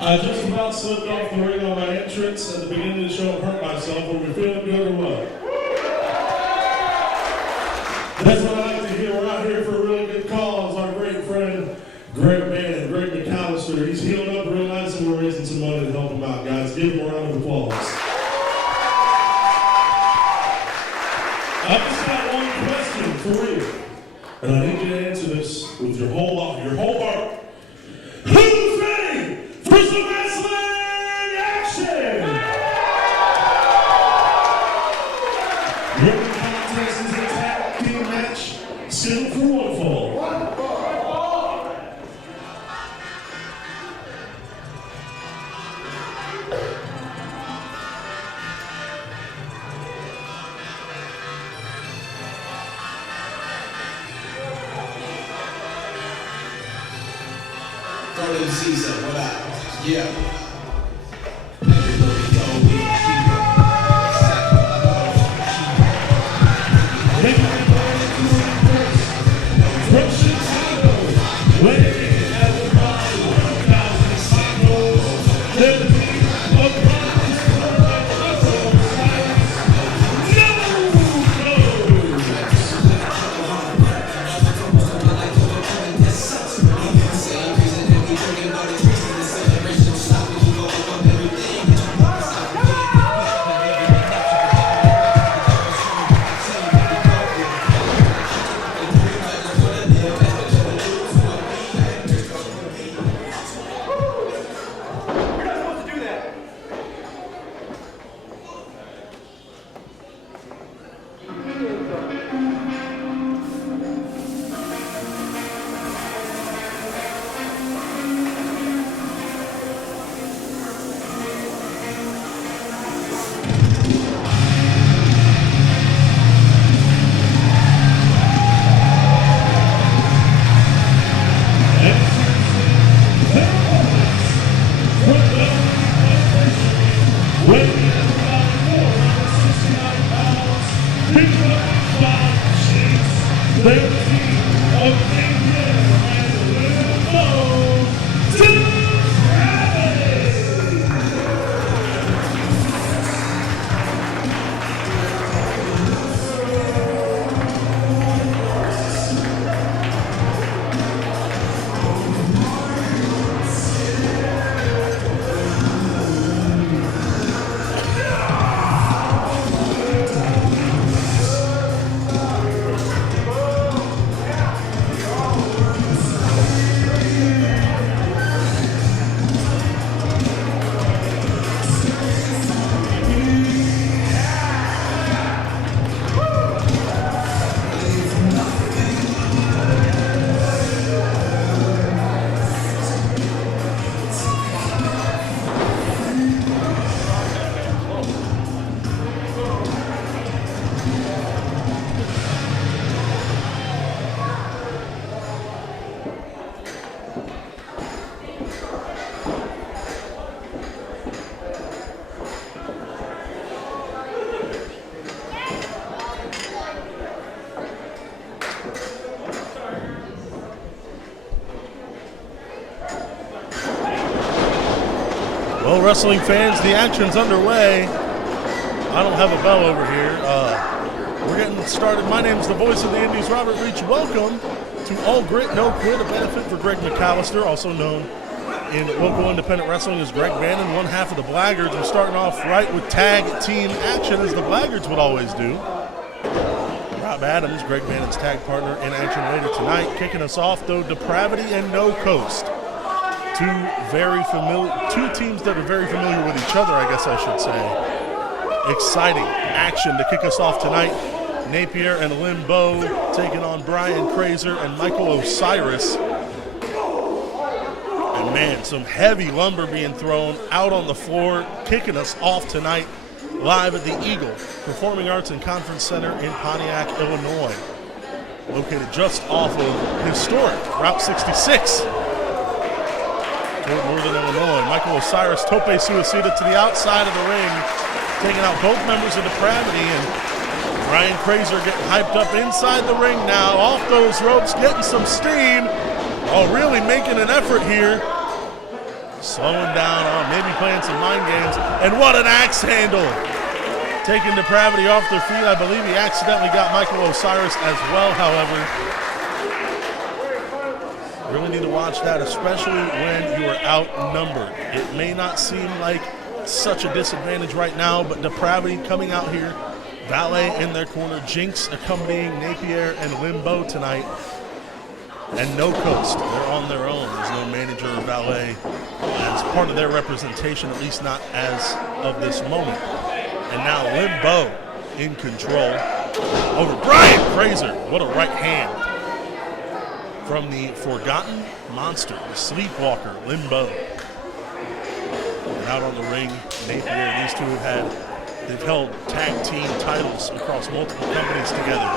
I just about slipped off the ring on my entrance at the beginning of the show and hurt myself. Are we feeling good or what? That's what I like to hear. We're out here for a really good cause. Our great friend, Greg Mcallister, he's healed up real nice and we're raising some money to help him out, guys. Give him a round of applause. I've just got one question for you, and I need you to answer this with your whole heart. Who's ready for some wrestling action? Your contest is a tag team match, scheduled for one fall. Golden Caesar, what up? Yeah. Well, wrestling fans, the action's underway. I don't have a bell over here. We're getting started. My name's the voice of the Indies, Robert Reach. Welcome to All Grit, No Quit, a benefit for Greg Mcallister, also known in local independent wrestling as Greg Bannon, one half of the Blaggards. We're starting off right with tag team action, as the Blaggards would always do. Rob Adams, Greg Bannon's tag partner in action later tonight. Kicking us off, though, Depravity and No Coast. Two teams that are very familiar with each other, I guess I should say. Exciting action to kick us off tonight. Napier and Limbo taking on Brian Krazer and Michael Osiris. And man, some heavy lumber being thrown out on the floor, kicking us off tonight live at the Eagle Performing Arts and Conference Center in Pontiac, Illinois. Located just off of historic Route 66. Northern Illinois. Michael Osiris, tope suicida to the outside of the ring, taking out both members of Depravity, and Brian Krazer getting hyped up inside the ring now, off those ropes, getting some steam. Oh, really making an effort here. Slowing down, maybe playing some mind games. And what an axe handle! Taking Depravity off their feet. I believe he accidentally got Michael Osiris as well, however. Really need to watch that, especially when you are outnumbered. It may not seem like such a disadvantage right now, but Depravity coming out here, Valet in their corner, Jinx accompanying Napier and Limbo tonight, and No Coast. They're on their own. There's no manager or Valet as part of their representation, at least not as of this moment. And now Limbo in control over Brian Fraser. What a right hand from the Forgotten Monster, the Sleepwalker, Limbo. And out on the ring, Napier, these two they've held tag team titles across multiple companies together.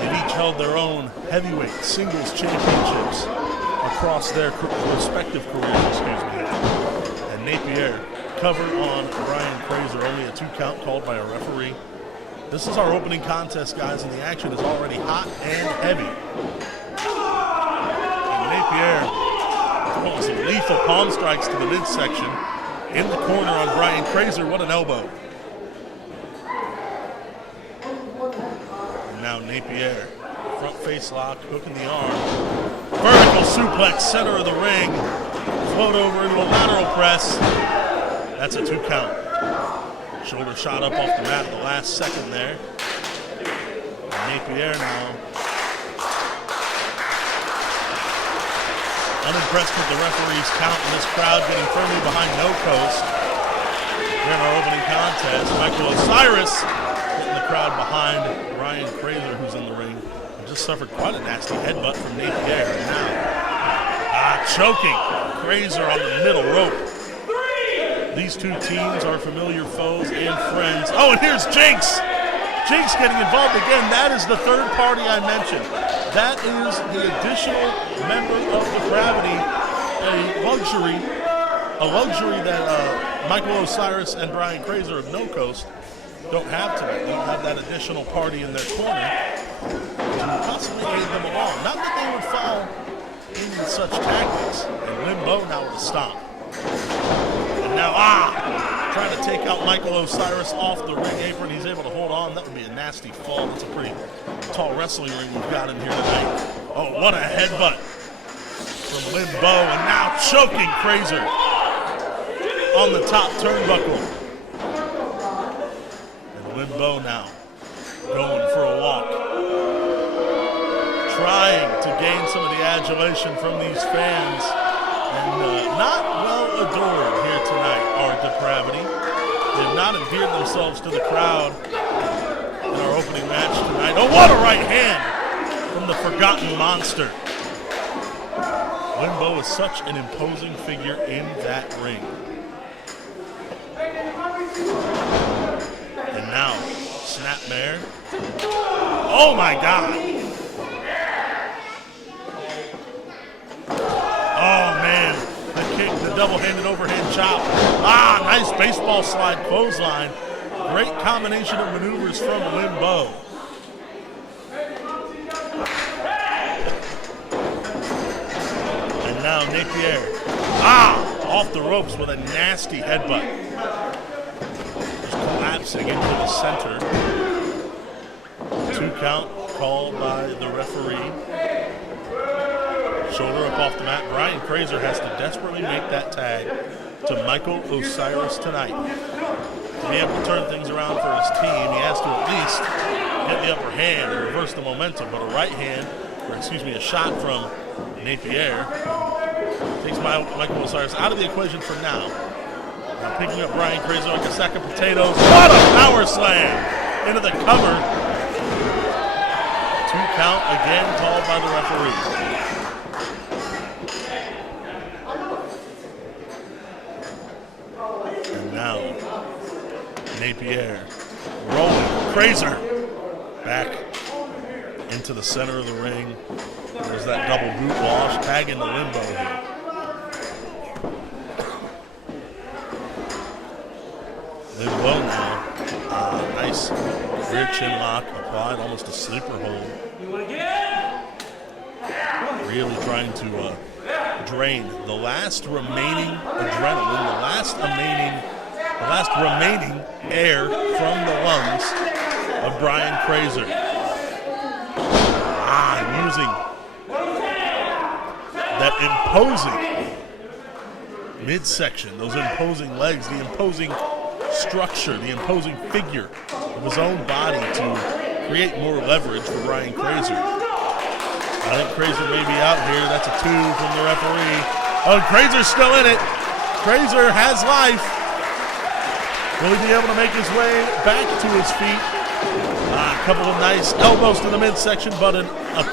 They've each held their own heavyweight singles championships across their respective careers, And Napier covered on Brian Fraser, only a 2 count called by a referee. This is our opening contest, guys, and the action is already hot and heavy. Napier throwing some lethal palm strikes to the midsection. In the corner on Brian Fraser, what an elbow. And now Napier, front face lock, hooking the arm. Vertical suplex, center of the ring. Float over into a lateral press. That's a 2 count. Shoulder shot up off the mat at the last second there. And Napier now unimpressed with the referee's count and this crowd getting firmly behind No Coast. Here in our opening contest, Michael Osiris getting the crowd behind Brian Fraser, who's in the ring. He just suffered quite a nasty headbutt from Napier. And now, choking Fraser on the middle rope. These two teams are familiar foes and friends. Oh, and here's Jinx. Jinx getting involved again. That is the third party I mentioned. That is the additional member of Depravity, a luxury that Michael Osiris and Brian Fraser of No Coast don't have tonight. They don't have that additional party in their corner to possibly aid them along. Not that they would fall into such tactics. And Limbo now with a stomp. And now, trying to take out Michael Osiris off the ring apron. He's able to hold on. That would be a nasty fall. That's a pretty tall wrestling ring we've got in here tonight. Oh, what a headbutt from Limbo. And now choking Fraser on the top turnbuckle. And Limbo now going for a walk. Trying to gain some of the adulation from these fans. And not well adored here tonight are Depravity. They've not endeared themselves to the crowd in our opening match tonight. Oh, what a right hand from the Forgotten Monster. Limbo is such an imposing figure in that ring. And now, Snapmare. Oh my God. Oh man, the kick, the double-handed overhand chop. Nice baseball slide clothesline. Great combination of maneuvers from Limbo. And now Napier, off the ropes with a nasty headbutt. Just collapsing into the center. 2 count called by the referee. Shoulder up off the mat. Brian Fraser has to desperately make that tag to Michael Osiris tonight. To be able to turn things around for his team, he has to at least get the upper hand and reverse the momentum. But a shot from Napier takes Michael Osiris out of the equation for now. Now picking up Brian Fraser like a sack of potatoes. What a power slam into the cover. 2 count again called by the referee. Napier rolling. Fraser back into the center of the ring. There's that double boot wash. Tag into Limbo here. Limbo now. Nice rear chin lock applied, almost a sleeper hold. Really trying to drain the last remaining adrenaline, the last remaining air from the lungs of Brian Crazer. Using that imposing midsection, those imposing legs, the imposing structure, the imposing figure of his own body to create more leverage for Brian Crazer. I think Crazer may be out here. That's a 2 from the referee. Oh, Crazer's still in it. Crazer has life. Will he be able to make his way back to his feet? A couple of nice elbows to the midsection, but a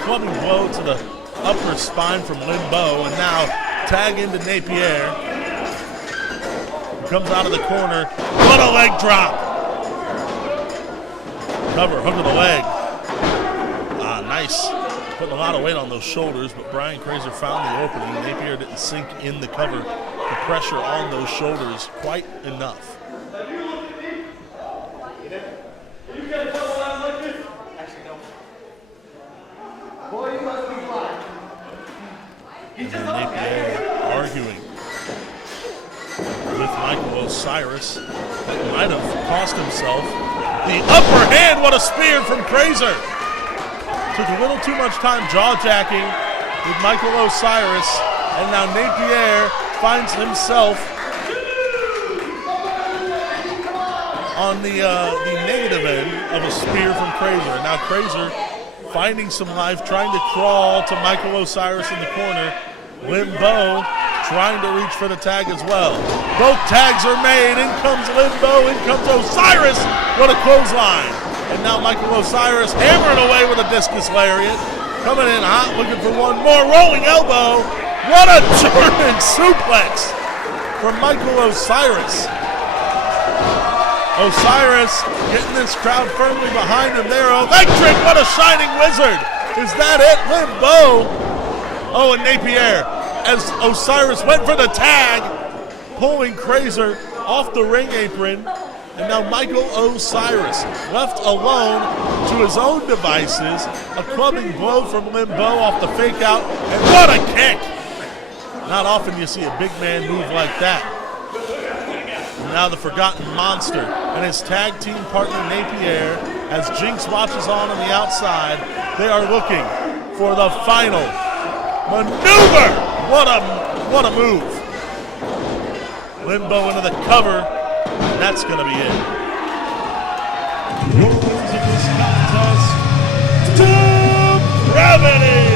clubbing blow to the upper spine from Limbo, and now tag into Napier. He comes out of the corner. What a leg drop! Cover, hook of the leg. Nice. Putting a lot of weight on those shoulders, but Brian Crazer found the opening. Napier didn't sink in the cover. The pressure on those shoulders quite enough. And Napier arguing with Michael Osiris. That might have cost himself the upper hand. What a spear from Crazer. Took a little too much time jaw-jacking with Michael Osiris, and now Napier finds himself on the negative end of a spear from Crazer. Now Crazer finding some life, trying to crawl to Michael Osiris in the corner. Limbo trying to reach for the tag as well. Both tags are made. In comes Limbo, in comes Osiris. What a clothesline. And now Michael Osiris hammering away with a discus lariat. Coming in hot, looking for one more. Rolling elbow. What a German suplex from Michael Osiris. Osiris getting this crowd firmly behind him there. Electric, what a shining wizard. Is that it? Limbo. Oh, and Napier, as Osiris went for the tag, pulling Crazer off the ring apron. And now Michael Osiris left alone to his own devices. A clubbing blow from Limbo off the fake out. And what a kick. Not often you see a big man move like that. And now the Forgotten Monster and his tag team partner Napier, as Jinx watches on the outside, they are looking for the final maneuver. What a move. Limbo into the cover, and that's going to be it. Your winners of this contest, Depravity.